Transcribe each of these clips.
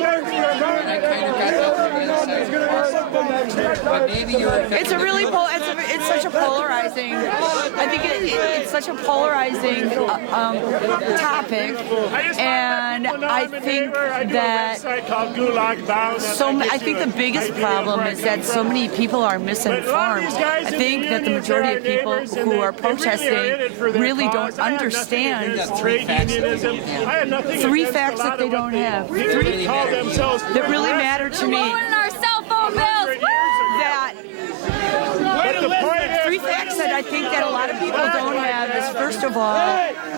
And I kind of got that from the other side. But maybe you're. It's a really it's such a polarizing. I think it's such a polarizing topic, and I think that I think the biggest problem is that so many people are misinformed. I think that the majority of people who are protesting really don't understand Three facts that they don't have. Three that really matter to me. Lowering our cell phone bills. That three facts that I think that a lot of people don't have is, first of all,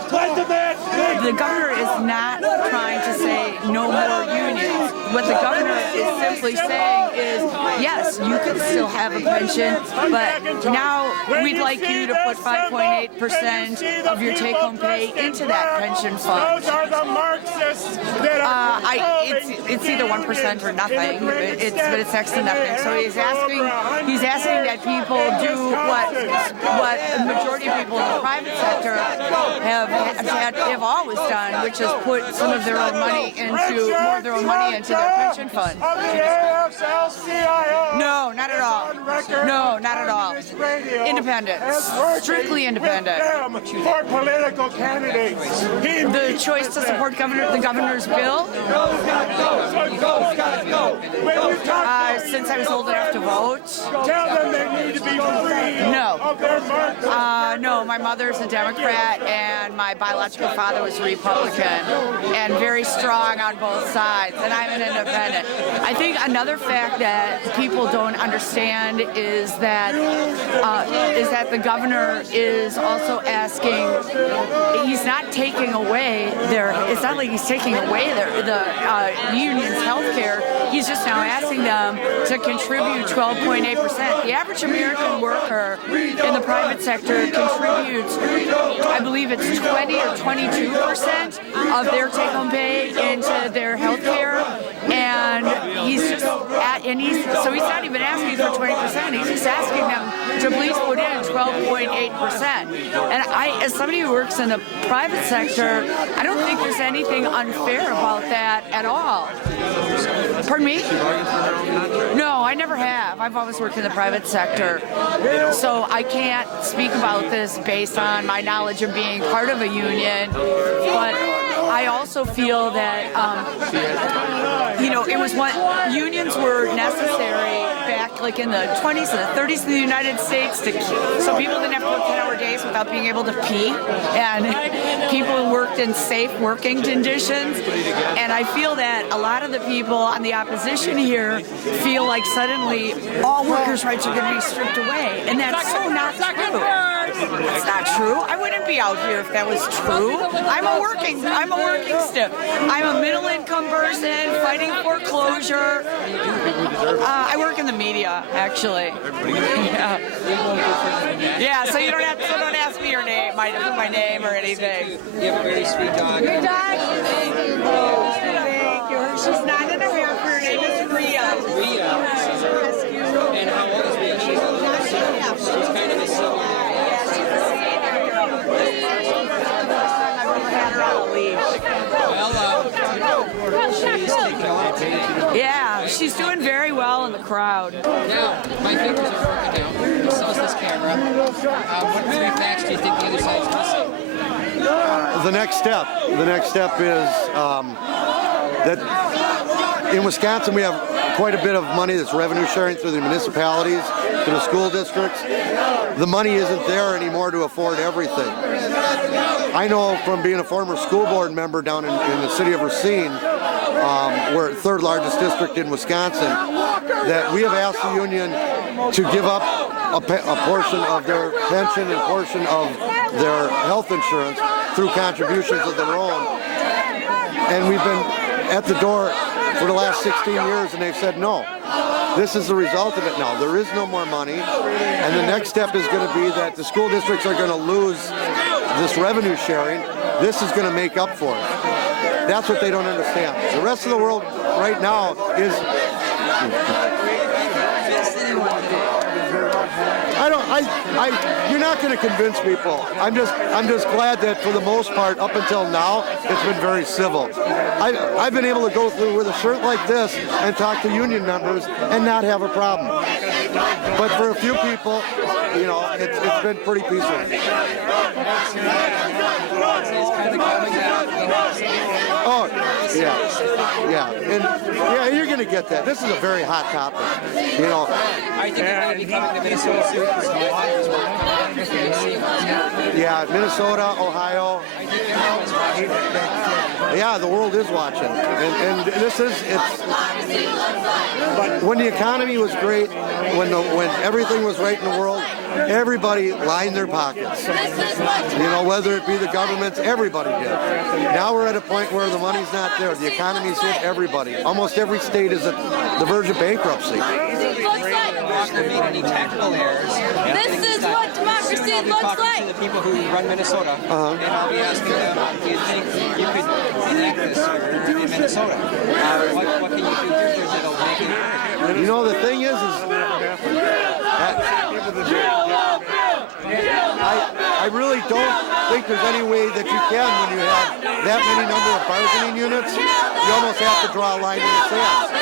the governor is not trying to say no more unions. What the governor is simply saying is, yes, you can still have a pension, but now we'd like you to put 5.8% of your take-home pay into that pension fund. It's either 1% or nothing. But it's next to nothing. So he's asking that people do what the majority of people in the private sector have always done, which is put some of their own money into their pension fund. No, not at all. No, not at all. Independent, strictly independent. For political candidates. The choice to support the governor's bill. Since I was old enough to vote. Tell them they need to be free. No. Of their market. No, my mother's a Democrat and my biological father was a Republican, and very strong on both sides, and I'm an independent. I think another fact that people don't understand is that the governor is also asking. He's not taking away it's not like he's taking away the union's health care. He's just now asking them to contribute 12.8%. The average American worker in the private sector contributes, I believe it's 20 or 22% of their take-home pay into their health care, and he's not even asking for 20%. He's just asking them to please put in 12.8%. And as somebody who works in the private sector, I don't think there's anything unfair about that at all. Pardon me? No, I never have. I've always worked in the private sector. So I can't speak about this based on my knowledge of being part of a union. But I also feel that, unions were necessary back like in the 20s and the 30s in the United States so people didn't have to work 10-hour days without being able to pee, and people worked in safe working conditions. And I feel that a lot of the people on the opposition here feel like suddenly all workers' rights are going to be stripped away, and that's so not true. It's not true. I wouldn't be out here if that was true. I'm a working stiff. I'm a middle-income person fighting foreclosure. I work in the media, actually. Yeah. So you don't ask me your name, my name or anything. You have a very sweet dog. Your dog? Thank you. She's 9.5. Her name is Rhea. She's a rescue. And how old is Rhea? She's kind of a senior. Yeah, she's doing very well in the crowd. Now, my fingers are working out. So is this camera. What three facts do you think the other side's missing? The next step is that in Wisconsin we have quite a bit of money that's revenue sharing through the municipalities, to the school districts. The money isn't there anymore to afford everything. I know from being a former school board member down in the city of Racine, we're third largest district in Wisconsin, that we have asked the union to give up a portion of their pension and a portion of their health insurance through contributions of their own. And we've been at the door for the last 16 years, and they've said no. This is the result of it now. There is no more money, and the next step is going to be that the school districts are going to lose this revenue sharing. This is going to make up for it. That's what they don't understand. The rest of the world right now is... you're not going to convince people. I'm just glad that for the most part, up until now, it's been very civil. I've been able to go through with a shirt like this and talk to union members and not have a problem. But for a few people, you know, it's been pretty peaceful. Oh, yeah, and yeah, you're going to get that. This is a very hot topic, you know. I think it may be coming to Minnesota soon. Yeah, Minnesota, Ohio. Yeah, the world is watching, and this is But when the economy was great, when everything was right in the world, everybody lined their pockets. You know, whether it be the governments, everybody did. Now we're at a point where the money's not there. The economy's hit everybody. Almost every state is at the verge of bankruptcy. Any tactical errors. This is what democracy looks like. To the people who run Minnesota, and I'll be asking them, do you think you could enact this in Minnesota? What can you do here that'll make it? You know, the thing is I really don't think there's any way that you can when you have that many number of bargaining units. You almost have to draw a line in the sand.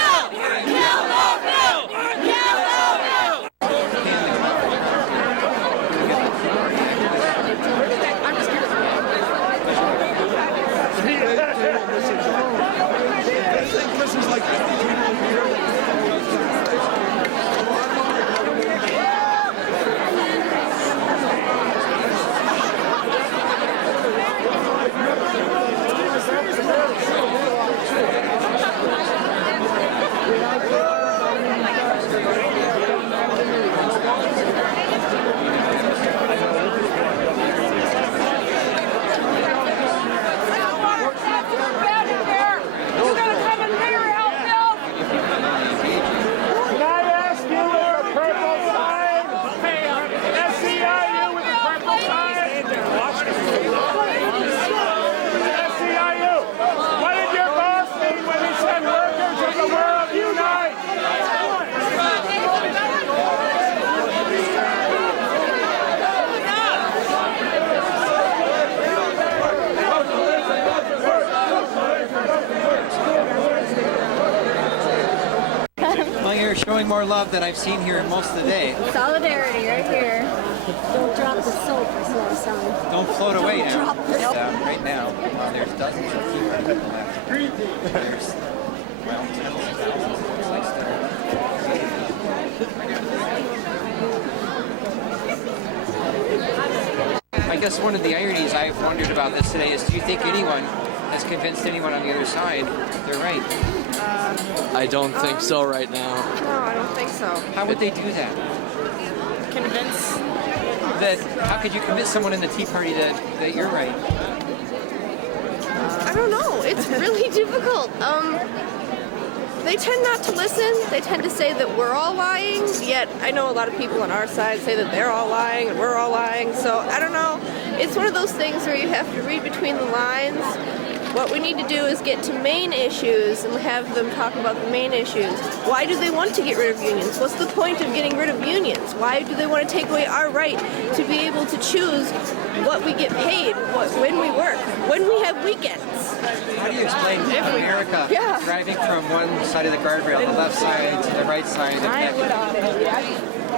Showing more love than I've seen here most of the day. Solidarity right here. Don't drop the soap, is what I'm saying. Don't float away now. Right now, there's dozens of people left. There's, well, tens of thousands. Looks like still. I guess one of the ironies I've wondered about this today is, do you think anyone has convinced anyone on the other side they're right? I don't think so right now. No, I don't think so. How would they do that? Convince? How could you convince someone in the Tea Party that you're right? I don't know. It's really difficult. They tend not to listen. They tend to say that we're all lying, yet I know a lot of people on our side say that they're all lying and we're all lying. So I don't know. It's one of those things where you have to read between the lines. What we need to do is get to main issues and have them talk about the main issues. Why do they want to get rid of unions? What's the point of getting rid of unions? Why do they want to take away our right to be able to choose what we get paid, when we work, when we have weekends? How do you explain America driving from one side of the guardrail, the left side, to the right side,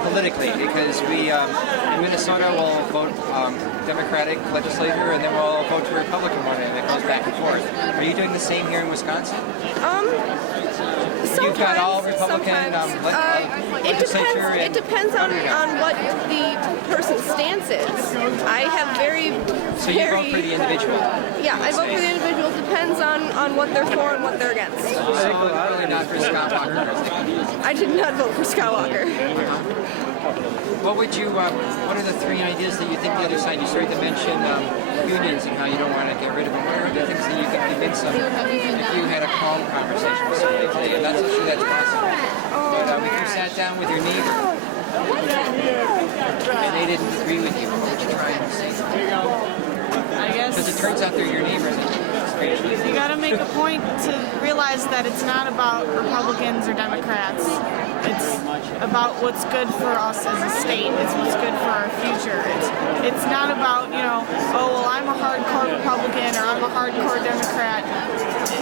politically? Because we, in Minnesota, will vote Democratic legislature, and then we'll vote to Republican one, and it goes back and forth. Are you doing the same here in Wisconsin? You've got all Republican legislature. It depends on what the person's stance is. I have So you vote for the individual? Yeah, I vote for the individual. Depends on what they're for and what they're against. So really not for Scott Walker. I did not vote for Scott Walker. What would you? What are the three ideas that you think the other side? You started to mention unions and how you don't want to get rid of them. What are other things that you can convince them if you had a calm conversation with somebody today? And that's sure that's possible. But if you sat down with your neighbor and they didn't agree with you, what would you try and say? I guess. Because it turns out they're your neighbors. demonstration. You got to make a point to realize that it's not about Republicans or Democrats. It's about what's good for us as a state. It's what's good for our future. It's not about, oh, well, I'm a hardcore Republican or I'm a hardcore Democrat.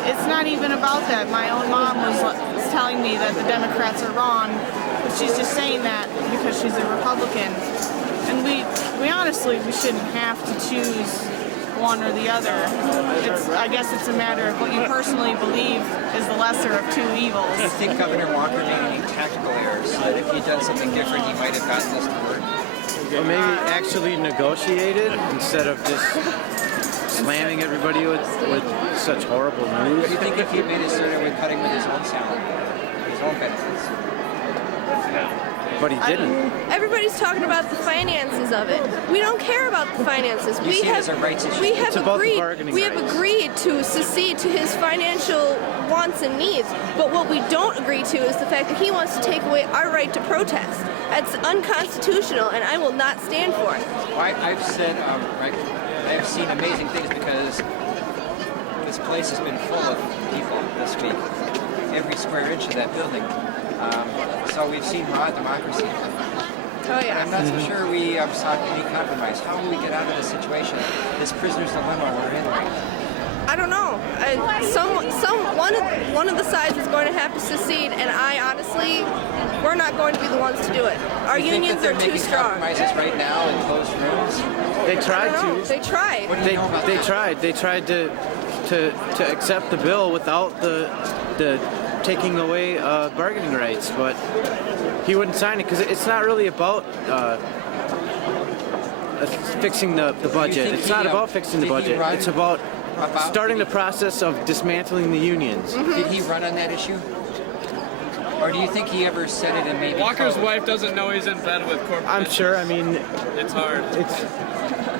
It's not even about that. My own mom was telling me that the Democrats are wrong, but she's just saying that because she's a Republican. And we honestly, we shouldn't have to choose one or the other. I guess it's a matter of what you personally believe is the lesser of two evils. Do you think Governor Walker made any tactical errors? That if he'd done something different, he might have gotten this to work? Or maybe actually negotiated instead of just slamming everybody with such horrible news. Do you think if he made it started with cutting with his own salary, his own benefits? But he didn't. Everybody's talking about the finances of it. We don't care about the finances. You see it as a rights issue. We have It's about the agreed. bargaining We have rights. agreed to secede to his financial wants and needs. But what we don't agree to is the fact that he wants to take away our right to protest. That's unconstitutional, and I will not stand for it. I've said, I've seen amazing things because this place has been full of people this week. Every square inch of that building. So we've seen raw democracy. Oh yeah. I'm not so sure we saw any compromise. How will we get out of this situation? This prisoner's dilemma we're in right now. I don't know. One of the sides is going to have to secede, and I honestly, we're not going to be the ones to do it. Our unions are too strong. Compromises right now in closed rooms. They tried to. They tried. What do you know about They that? tried. They tried to accept the bill without the taking away bargaining rights, but he wouldn't sign it because it's not really about fixing the budget. It's not about fixing the budget. It's about starting the process of dismantling the unions. Did he run on that issue? Or do you think he ever said it and maybe Walker's code? wife doesn't know he's in bed with corporate. I'm sure. I mean, It's hard.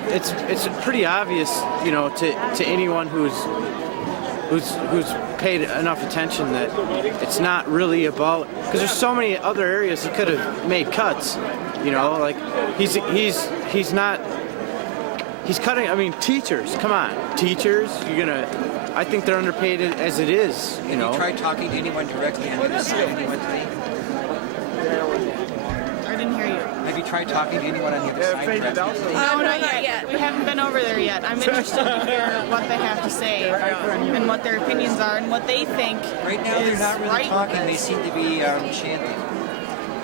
it's pretty obvious, to anyone who's paid enough attention that it's not really about, because there's so many other areas he could have made cuts, like he's not. He's cutting. I mean, teachers. Come on, teachers. I think they're underpaid as it is. Have you tried talking to anyone directly on the other side? Anyone today? I didn't hear you. Have you tried talking to anyone on the other side directly? No, not yet. We haven't been over there yet. I'm interested to hear what they have to say and what their opinions are and what they think. Right now, they're is not really right talking. with They this. seem to be chanting.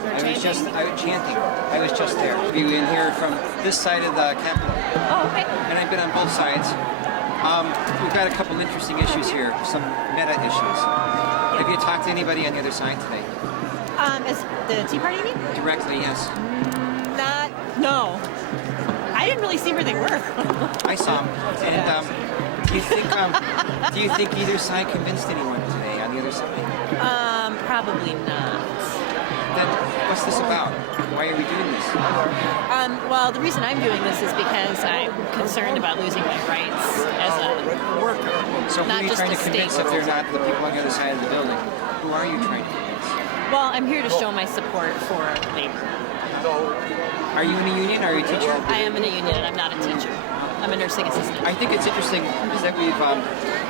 They're I was changing. chanting. I was just there. You in here from this side of the Capitol. Oh, okay. And I've been on both sides. We've got a couple interesting issues here, some meta issues. Have you talked to anybody on the other side today? Is the Tea Party, you mean? Directly, yes. No. I didn't really see where they were. I saw them. And do you think either side convinced anyone today on the other side? Probably not. Then what's this about? Why are we doing this? Well, the reason I'm doing this is because I'm concerned about losing my rights as a worker. So who not are you just trying a to state convince if worker. they're not the people on the other side of the building? Who are you trying to convince? Well, I'm here to show my support for labor. Are you in a union? Are you a teacher? I am in a union and I'm not a teacher. I'm a nursing assistant. I think it's interesting is that we've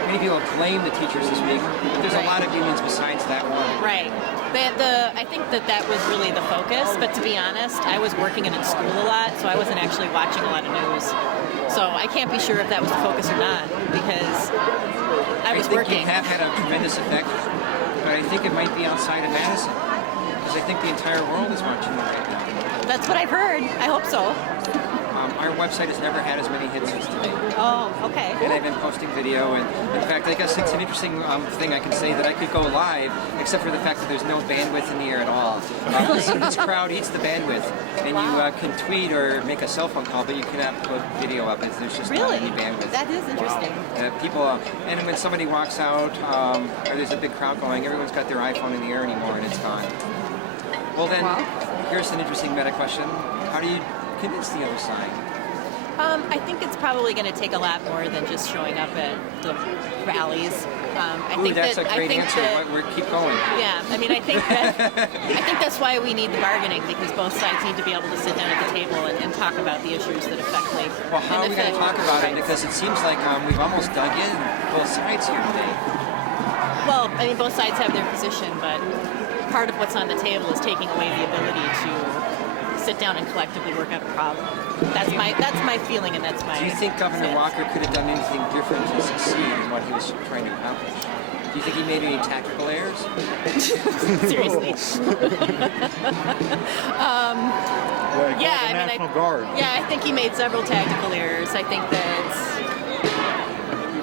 many people blame the teachers this week, but there's a lot of unions besides that one. Right. I think that was really the focus, but to be honest, I was working in school a lot, so I wasn't actually watching a lot of news. So I can't be sure if that was the focus or not, because I was think working. you have had a tremendous effect, but I think it might be outside of Madison, because I think the entire world is watching you right now. That's what I've heard. I hope so. Our website has never had as many hits as today. Oh, okay. And I've been posting video, and in fact, I guess it's an interesting thing I can say that I could go live, except for the fact that there's no bandwidth in the air at all. This crowd eats the bandwidth, and you can tweet or make a cell phone call, but you cannot put video up. There's just not any bandwidth. That is interesting. People, and when somebody walks out, or there's a big crowd going, everyone's got their iPhone in the air anymore, and it's gone. Well then, here's an interesting meta question. How do you convince the other side? I think it's probably going to take a lot more than just showing up at the rallies. I think that's that, a great answer. Keep going. Yeah, I mean, I think that's why we need the bargaining, because both sides need to be able to sit down at the table and talk about the issues that affect labor. Well, how are we going to talk about it? Because it seems like we've almost dug in both sides here today. Well, I mean, both sides have their position, but part of what's on the table is taking away the ability to sit down and collectively work out a problem. That's my feeling, and that's my. Do you think Governor stance. Walker could have done anything different to succeed in what he was trying to accomplish? Do you think he made any tactical errors? Seriously. Yeah, I mean, National Guard. yeah, I think he made several tactical errors. I think that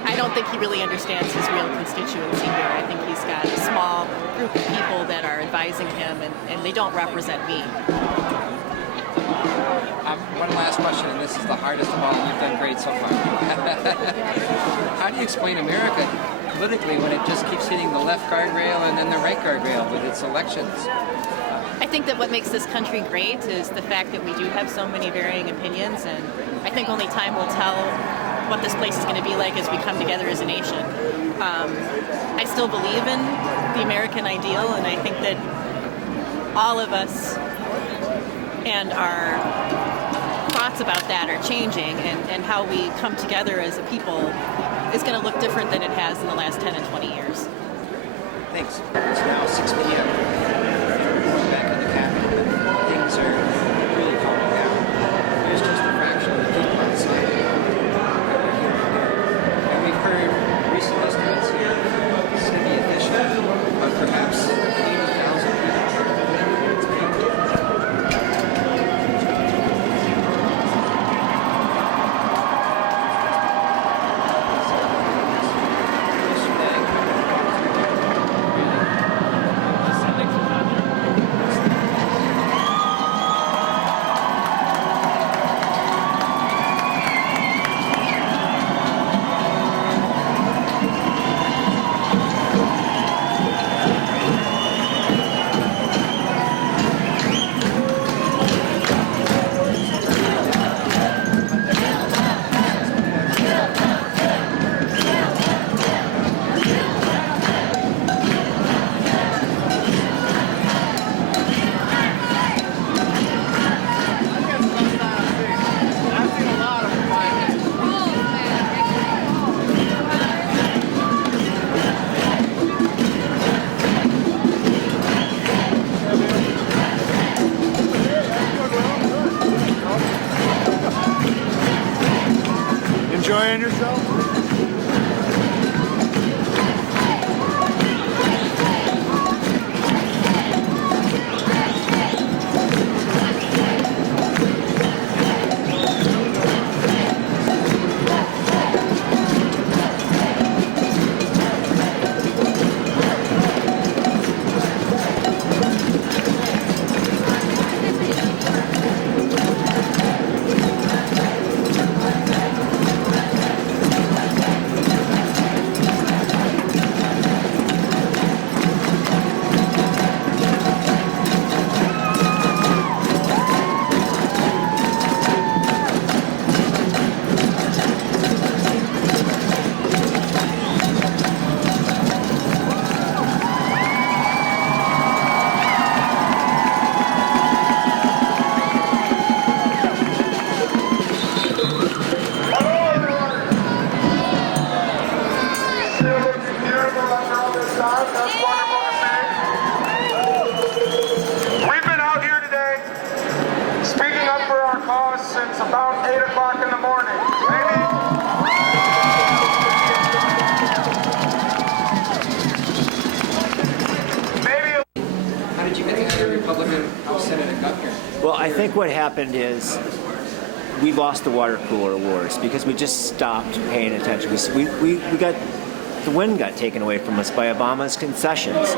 I don't think he really understands his real constituency here. I think he's got a small group of people that are advising him, and they don't represent me. One last question, and this is the hardest of all. You've done great so far. How do you explain America politically when it just keeps hitting the left guardrail and then the right guardrail with its elections? I think that what makes this country great is the fact that we do have so many varying opinions, and I think only time will tell what this place is going to be like as we come together as a nation. I still believe in the American ideal, and I think that all of us and our thoughts about that are changing, and how we come together as a people is going to look different than it has in the last 10 and 20 years. Thanks. It's now 6 p.m. We're going back in the Capitol, and things are really calming down. There's just a fraction of the people outside that are here and there. And we've heard recent estimates here, this is going to be efficient, but perhaps 80,000 people. It's big. Enjoying yourself? We've been out here today speaking up for our cause since about 8 o'clock in the morning. How did you get the other Republican House, Senate, and Governor? Well, I think what happened is we lost the water cooler wars because we just stopped paying attention. We got the wind got taken away from us by Obama's concessions.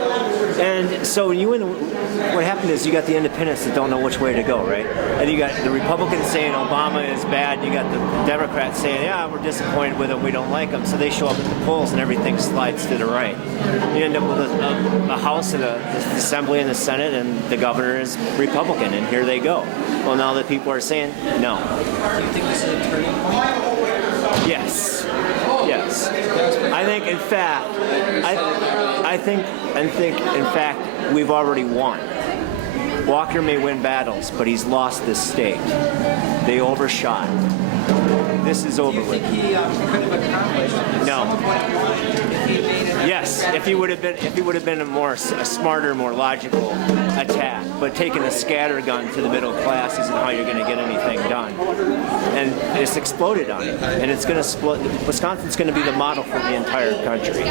And so what happened is you got the independents that don't know which way to go, right? And you got the Republicans saying Obama is bad, and you got the Democrats saying, yeah, we're disappointed with him, we don't like him. So they show up at the polls and everything slides to the right. You end up with a House and the Assembly and the Senate, and the governor is Republican, and here they go. Well, now that people are saying no. Do you think this is a turning point? Yes. Yes. I think, in fact, I think, in fact, we've already won. Walker may win battles, but he's lost this state. They overshot. this is over with. He could have accomplished No. some of what he wanted if he made it. Yes, if he would have been a smarter, more logical attack. But taking a scattergun to the middle class isn't how you're going to get anything done. And it's exploded on it, and it's going to split. Wisconsin's going to be the model for the entire country.